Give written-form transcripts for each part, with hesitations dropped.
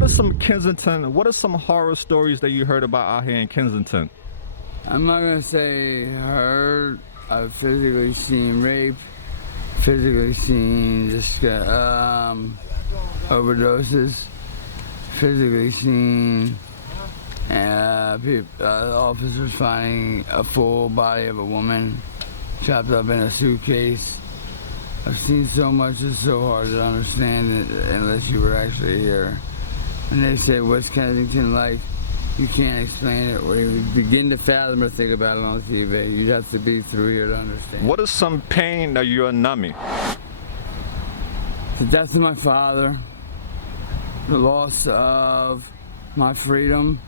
What are some horror stories that you heard about out here in Kensington? I'm not gonna say heard. I've physically seen rape, physically seen just overdoses, physically seen officers finding a full body of a woman chopped up in a suitcase. I've seen so much, it's so hard to understand it unless you were actually here. And they say, what's Kensington like? You can't explain it or even begin to fathom or think about it on TV. You'd have to be through here to understand. What is some pain that you're numbing? The death of my father, the loss of my freedom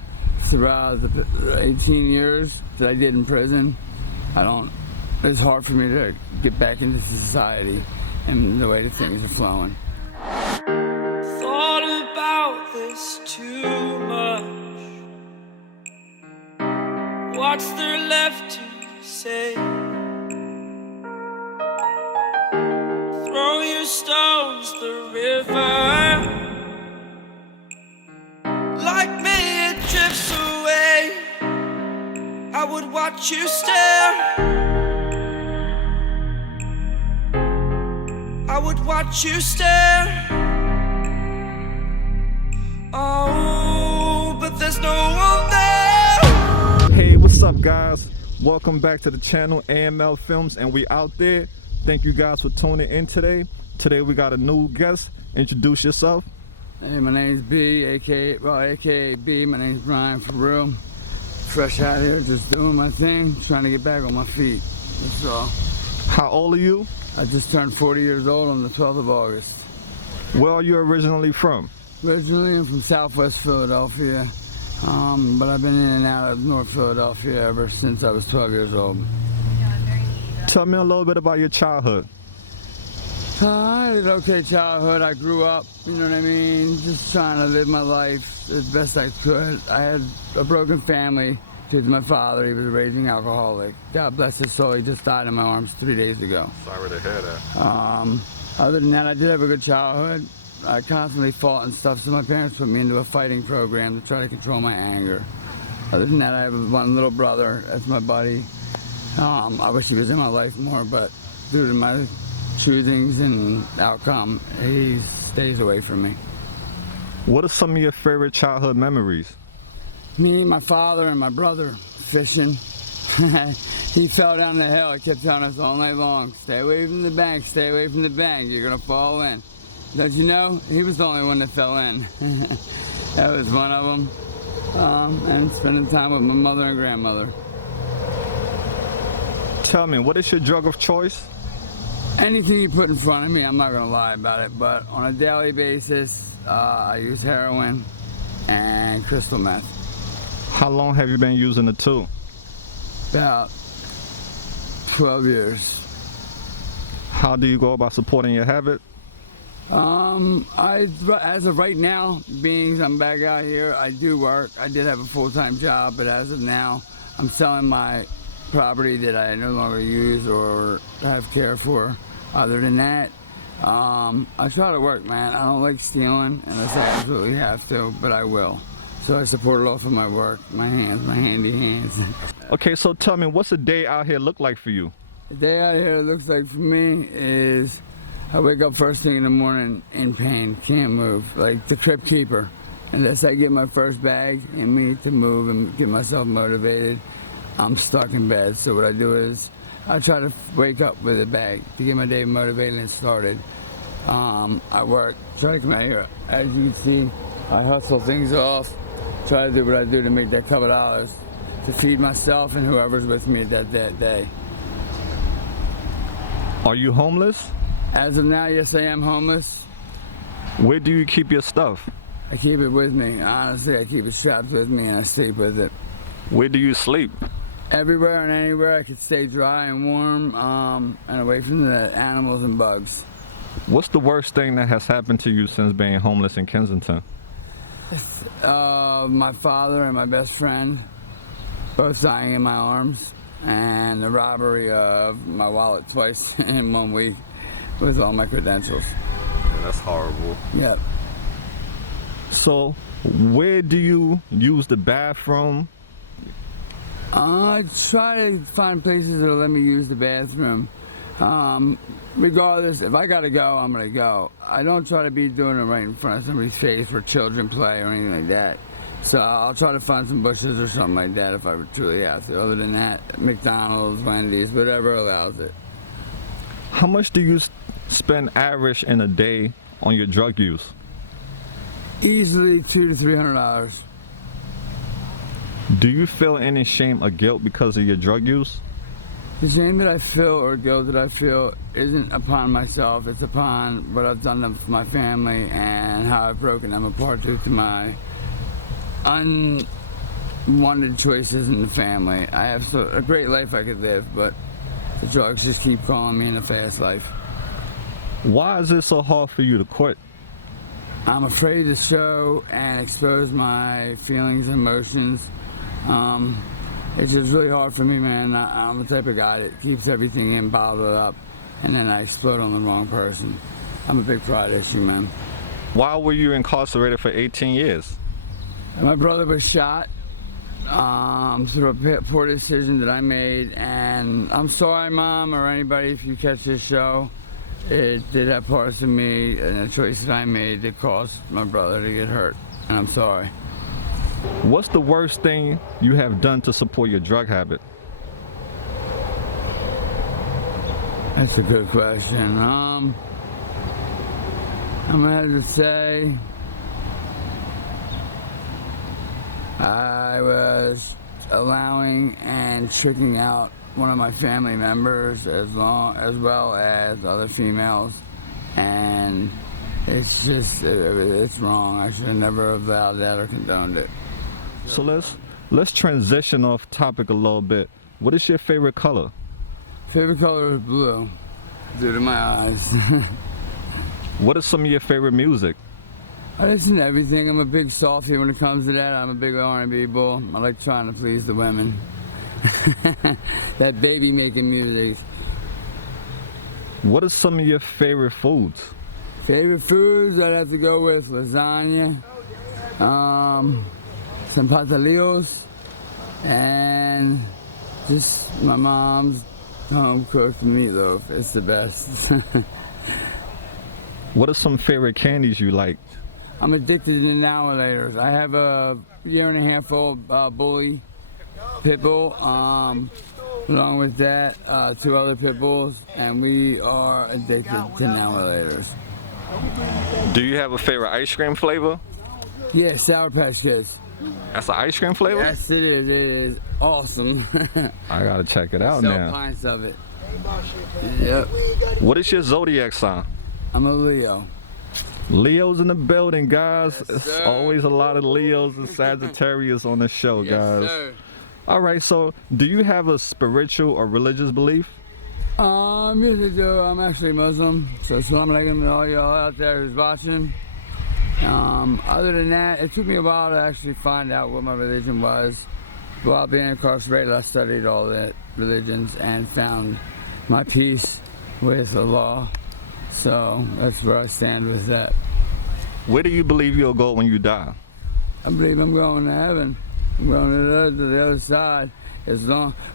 throughout the 18 years that I did in prison. It's hard for me to get back into society and the way that things are flowing. Thought about this too much. What's there left to say? Throw your stones the river. Like me it drifts away. I would watch you stare. I would watch you stare. Oh, but there's no one there. Hey, what's up guys? Welcome back to the channel AML Films, and we out there. Thank you guys for tuning in today. Today we got a new guest. Introduce yourself. Hey, my name's B, aka B. My name's Bryan, for real. Fresh out here, just doing my thing, trying to get back on my feet. That's all. How old are you? I just turned 40 years old on the 12th of August. Where are you originally from? Originally, I'm from Southwest Philadelphia, but I've been in and out of North Philadelphia ever since I was 12 years old. Tell me a little bit about your childhood. I had an okay childhood. I grew up, you know what I mean, just trying to live my life as best I could. I had a broken family due to my father. He was a raging alcoholic. God bless his soul, he just died in my arms 3 days ago. Sorry to hear that. Other than that, I did have a good childhood. I constantly fought and stuff, so my parents put me into a fighting program to try to control my anger. Other than that, I have one little brother, that's my buddy. I wish he was in my life more, but due to my choosings and outcome, he stays away from me. What are some of your favorite childhood memories? Me, my father, and my brother fishing. He fell down the hill. He kept telling us all night long, stay away from the bank, stay away from the bank, you're gonna fall in. Don't you know? He was the only one that fell in. That was one of them. And spending time with my mother and grandmother. Tell me, what is your drug of choice? Anything you put in front of me, I'm not gonna lie about it, but on a daily basis, I use heroin and crystal meth. How long have you been using the two? About 12 years. How do you go about supporting your habit? As of right now, being I'm back out here, I do work. I did have a full-time job, but as of now, I'm selling my property that I no longer use or have care for. Other than that, I try to work, man. I don't like stealing unless I absolutely have to, but I will. So I support it off of my work, my hands, my handy hands. Okay, so tell me, what's a day out here look like for you? The day out here looks like for me is I wake up first thing in the morning in pain, can't move, like the Crypt Keeper. Unless I get my first bag in me to move and get myself motivated, I'm stuck in bed. So what I do is I try to wake up with a bag to get my day motivated and started. I work, try to come out here. As you can see, I hustle things off, try to do what I do to make that couple dollars to feed myself and whoever's with me that day. Are you homeless? As of now, yes, I am homeless. Where do you keep your stuff? I keep it with me. Honestly, I keep it strapped with me and I sleep with it. Where do you sleep? Everywhere and anywhere I could stay dry and warm and away from the animals and bugs. What's the worst thing that has happened to you since being homeless in Kensington? My father and my best friend both dying in my arms, and the robbery of my wallet twice in 1 week with all my credentials. Yeah, that's horrible. Yep. So, where do you use the bathroom? I try to find places that'll let me use the bathroom. Regardless, if I gotta go, I'm gonna go. I don't try to be doing it right in front of somebody's face where children play or anything like that. So I'll try to find some bushes or something like that if I truly have to. Other than that, McDonald's, Wendy's, whatever allows it. How much do you spend average in a day on your drug use? Easily $200 to $300. Do you feel any shame or guilt because of your drug use? The shame that I feel or guilt that I feel isn't upon myself, it's upon what I've done for my family and how I've broken them apart due to my unwanted choices in the family. I have a great life I could live, but the drugs just keep calling me in a fast life. Why is it so hard for you to quit? I'm afraid to show and expose my feelings and emotions. It's just really hard for me, man. I'm the type of guy that keeps everything in, bottled up, and then I explode on the wrong person. I'm a big pride issue, man. Why were you incarcerated for 18 years? My brother was shot through a poor decision that I made, and I'm sorry, Mom, or anybody, if you catch this show. It did have parts of me and the choices I made that caused my brother to get hurt, and I'm sorry. What's the worst thing you have done to support your drug habit? That's a good question. I'm gonna have to say I was allowing and tricking out one of my family members as well as other females, and it's just it's wrong. I should have never allowed that or condoned it. So let's transition off topic a little bit. What is your favorite color? Favorite color is blue, due to my eyes. What is some of your favorite music? I listen to everything. I'm a big softie when it comes to that. I'm a big R&B bull. I like trying to please the women. That baby making music. What are some of your favorite foods? Favorite foods, I'd have to go with lasagna, some patillos, and just my mom's home cooked meatloaf. It's the best. What are some favorite candies you like? I'm addicted to Now-a-Laters. I have a 1.5-year-old bully pit bull, along with that, 2 other pit bulls, and we are addicted to Now-a-Laters. Do you have a favorite ice cream flavor? Yeah, Sour Patch Kids. That's an ice cream flavor? Yes, it is. It is awesome. I gotta check it out Sell now. pints of it. Yep. What is your Zodiac sign? I'm a Leo. Leo's in the building, guys. Yes, it's sir. always a lot of Leos and Sagittarius on the show, Yes, guys. sir. All right, so do you have a spiritual or religious belief? Yes, I do. I'm actually Muslim, so Assalamu alaikum to all y'all out there who's watching. Other than that, it took me a while to actually find out what my religion was. While being incarcerated, I studied all the religions and found my peace with Allah. So that's where I stand with that. Where do you believe you'll go when you die? I believe I'm going to heaven. I'm going to the other side.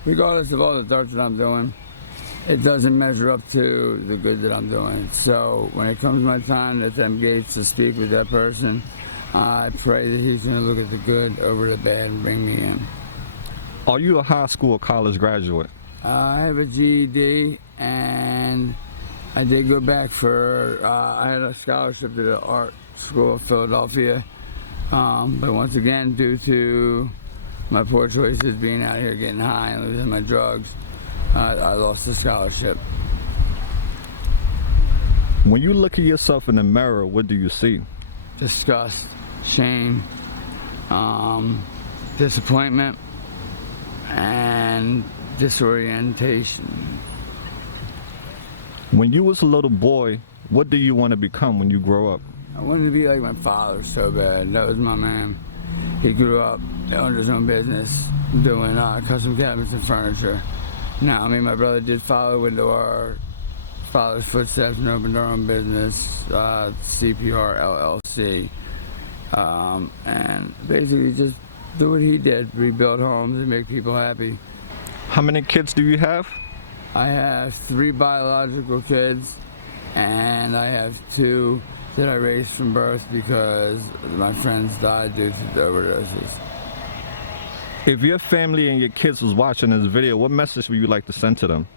Regardless of all the dirt that I'm doing, it doesn't measure up to the good that I'm doing. So when it comes my time at them gates to speak with that person, I pray that he's going to look at the good over the bad and bring me in. Are you a high school or college graduate? I have a GED, and I did go back for, I had a scholarship to the art school of Philadelphia. But once again, due to my poor choices, being out here getting high and losing my drugs, I lost the scholarship. When you look at yourself in the mirror, what do you see? Disgust, shame, disappointment, and disorientation. When you was a little boy, what do you want to become when you grow up? I wanted to be like my father so bad. That was my man. He grew up, owned his own business, doing custom cabinets and furniture. Now, me and my brother did follow into our father's footsteps and opened our own business, CPR LLC. and basically just do what he did, rebuild homes and make people happy. How many kids do you have? I have 3 biological kids, and I have 2 that I raised from birth because my friends died due to overdoses. If your family and your kids was watching this video, what message would you like to send to them?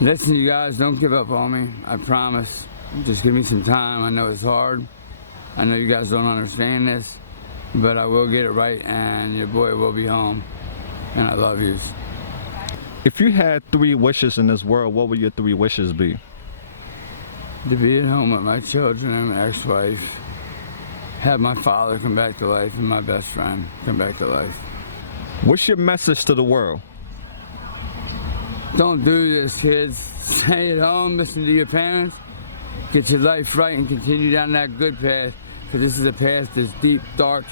Listen, you guys, don't give up on me. I promise. Just give me some time. I know it's hard. I know you guys don't understand this, but I will get it right, and your boy will be home. And I love yous. If you had 3 wishes in this world, what would your 3 wishes be? To be at home with my children and my ex-wife, have my father come back to life, and my best friend come back to life. What's your message to the world? Don't do this, kids. Stay at home, listen to your parents, get your life right, and continue down that good path, because this is a path that's deep, dark,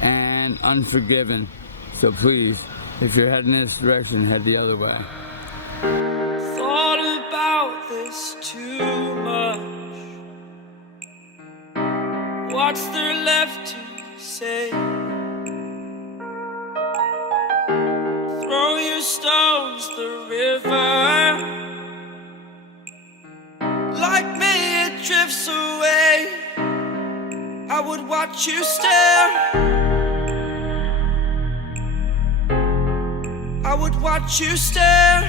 and unforgiving. So please, if you're heading in this direction, head the other way. Thought about this too much. What's there left to say? Throw your stones the river. Like me, it drifts away. I would watch you stare. I would watch you stare.